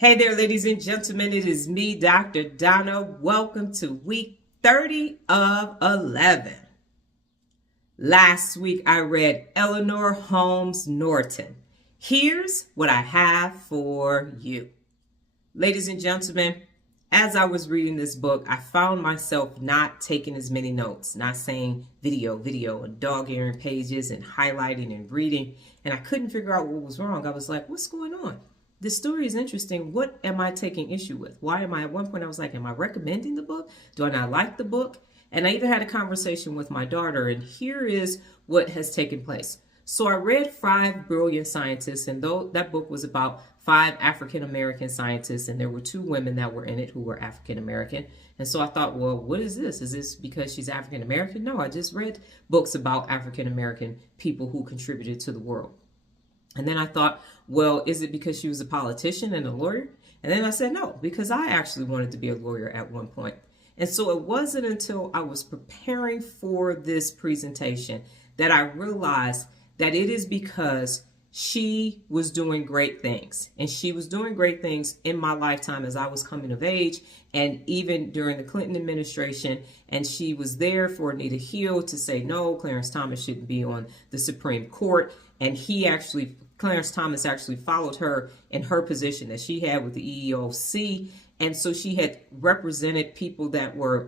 Hey there, ladies and gentlemen. It is me, Dr. Donna. Welcome to week 30 of 11. Last week, I read Eleanor Holmes Norton. Here's what I have for you. Ladies and gentlemen, as I was reading this book, I found myself not taking as many notes, not saying video, and dog-earing pages and highlighting and reading. And I couldn't figure out what was wrong. I was like, what's going on? This story is interesting. What am I taking issue with? Why am I, at one point I was like, am I recommending the book? Do I not like the book? And I even had a conversation with my daughter, and here is what has taken place. So I read 5 Brilliant Scientists, and though that book was about 5 African-American scientists, and there were 2 women that were in it who were African-American. And so I thought, well, what is this? Is this because she's African-American? No, I just read books about African-American people who contributed to the world. And then I thought, well, is it because she was a politician and a lawyer? And then I said, no, because I actually wanted to be a lawyer at one point. And so it wasn't until I was preparing for this presentation that I realized that it is because she was doing great things. And she was doing great things in my lifetime as I was coming of age, and even during the Clinton administration. And she was there for Anita Hill to say, no, Clarence Thomas shouldn't be on the Supreme Court. And Clarence Thomas actually followed her in her position that she had with the EEOC. And so she had represented people that were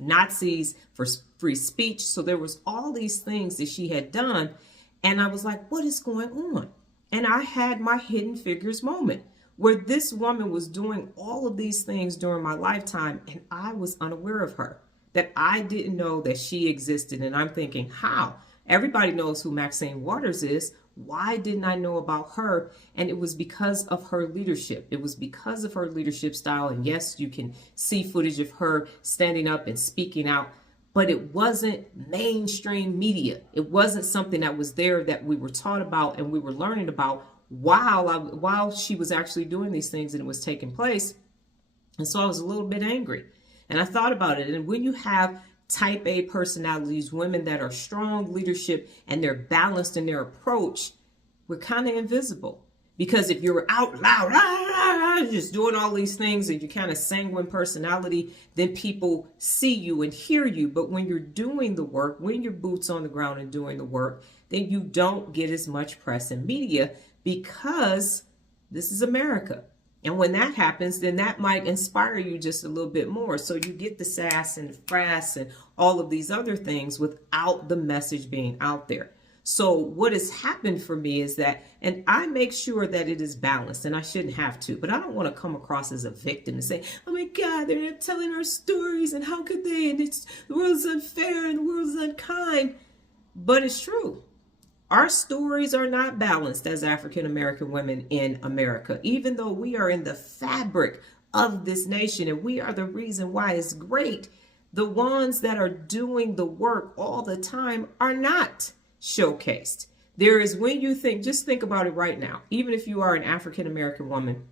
Nazis for free speech. So there was all these things that she had done. And I was like, what is going on? And I had my Hidden Figures moment where this woman was doing all of these things during my lifetime, and I was unaware of her, that I didn't know that she existed. And I'm thinking, how? Everybody knows who Maxine Wattles is. Why didn't I know about her? And it was because of her leadership. It was because of her leadership style. And yes, you can see footage of her standing up and speaking out, but it wasn't mainstream media. It wasn't something that was there that we were taught about and we were learning about while she was actually doing these things and it was taking place. And so I was a little bit angry. And I thought about it. And when you have type A personalities, women that are strong leadership and they're balanced in their approach, we're kind of invisible. Because if you're out loud, just doing all these things and you're kind of sanguine personality, then people see you and hear you. But when you're doing the work, when you're boots on the ground and doing the work, then you don't get as much press and media because this is America. And when that happens, then that might inspire you just a little bit more. So you get the sass and the frass and all of these other things without the message being out there. So what has happened for me is that, and I make sure that it is balanced, and I shouldn't have to, but I don't want to come across as a victim and say, oh my God, they're not telling our stories and how could they? And the world's unfair and the world's unkind. But it's true. Our stories are not balanced as African-American women in America, even though we are in the fabric of this nation and we are the reason why it's great. The ones that are doing the work all the time are not showcased. There is, when you think, just think about it right now, even if you are an African-American woman,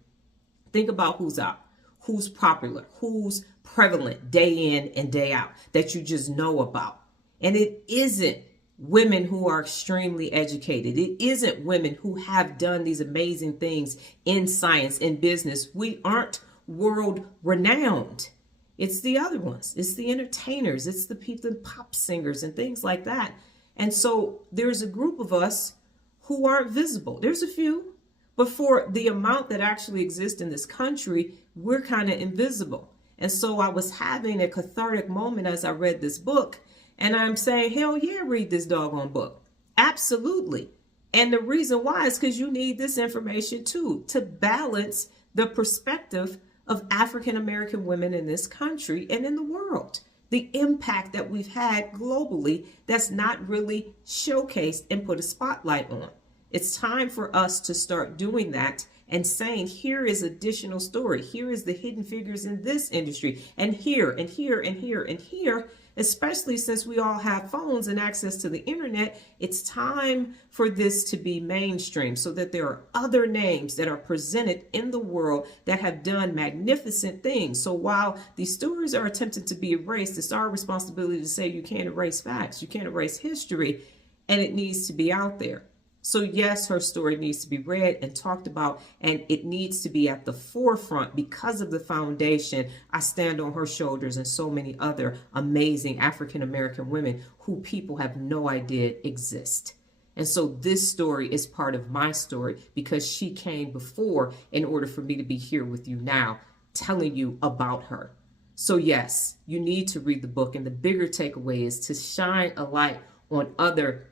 think about who's out, who's popular, who's prevalent day in and day out that you just know about. And it isn't women who are extremely educated. It isn't women who have done these amazing things in science, in business. We aren't world renowned. It's the other ones. It's the entertainers. It's the people, the pop singers and things like that. And so there's a group of us who aren't visible. There's a few, but for the amount that actually exists in this country, we're kind of invisible. And so I was having a cathartic moment as I read this book. And I'm saying, hell yeah, read this doggone book. Absolutely. And the reason why is because you need this information too, to balance the perspective of African-American women in this country and in the world. The impact that we've had globally that's not really showcased and put a spotlight on. It's time for us to start doing that and saying, here is additional story. Here is the hidden figures in this industry, and here, and here, and here, and here. Especially since we all have phones and access to the internet, it's time for this to be mainstream so that there are other names that are presented in the world that have done magnificent things. So while these stories are attempted to be erased, it's our responsibility to say you can't erase facts, you can't erase history, and it needs to be out there. So yes, her story needs to be read and talked about, and it needs to be at the forefront because of the foundation. I stand on her shoulders and so many other amazing African-American women who people have no idea exist. And so this story is part of my story because she came before in order for me to be here with you now, telling you about her. So yes, you need to read the book. And the bigger takeaway is to shine a light on other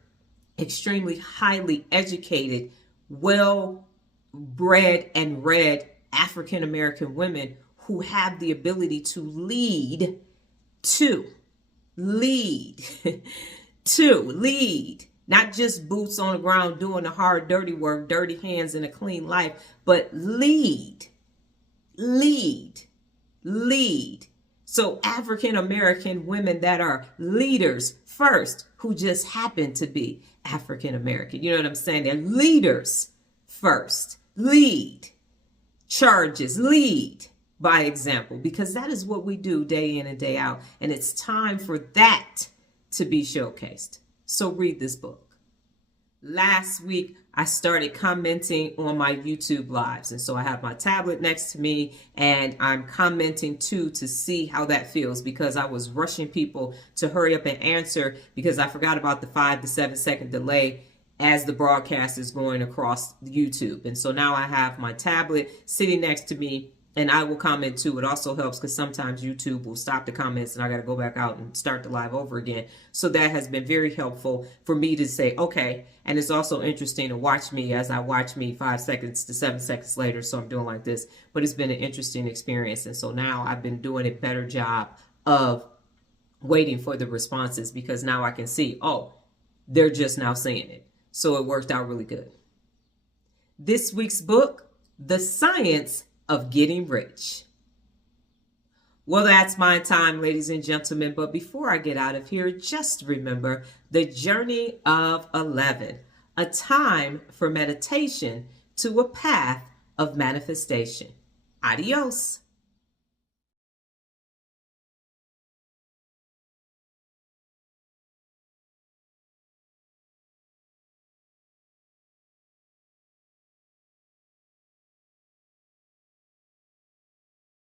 extremely highly educated, well-bred and read African-American women who have the ability to lead, not just boots on the ground doing the hard, dirty work, dirty hands and a clean life, but lead. So African-American women that are leaders first, who just happen to be African-American. You know what I'm saying? They're leaders first. Lead. Charges. Lead by example, because that is what we do day in and day out. And it's time for that to be showcased. So read this book. Last week, I started commenting on my YouTube lives. And so I have my tablet next to me and I'm commenting too to see how that feels, because I was rushing people to hurry up and answer because I forgot about the 5 to 7 second delay as the broadcast is going across YouTube. And so now I have my tablet sitting next to me and I will comment too. It also helps because sometimes YouTube will stop the comments and I got to go back out and start the live over again. So that has been very helpful for me to say, okay. And it's also interesting to watch me as I watch me 5 seconds to 7 seconds later. So I'm doing like this, but it's been an interesting experience. And so now I've been doing a better job of waiting for the responses because now I can see, oh, they're just now saying it. So it worked out really good. This week's book, The Science of Getting Rich. Well, that's my time, ladies and gentlemen. But before I get out of here, just remember the journey of 11, a time for meditation to a path of manifestation. Adios.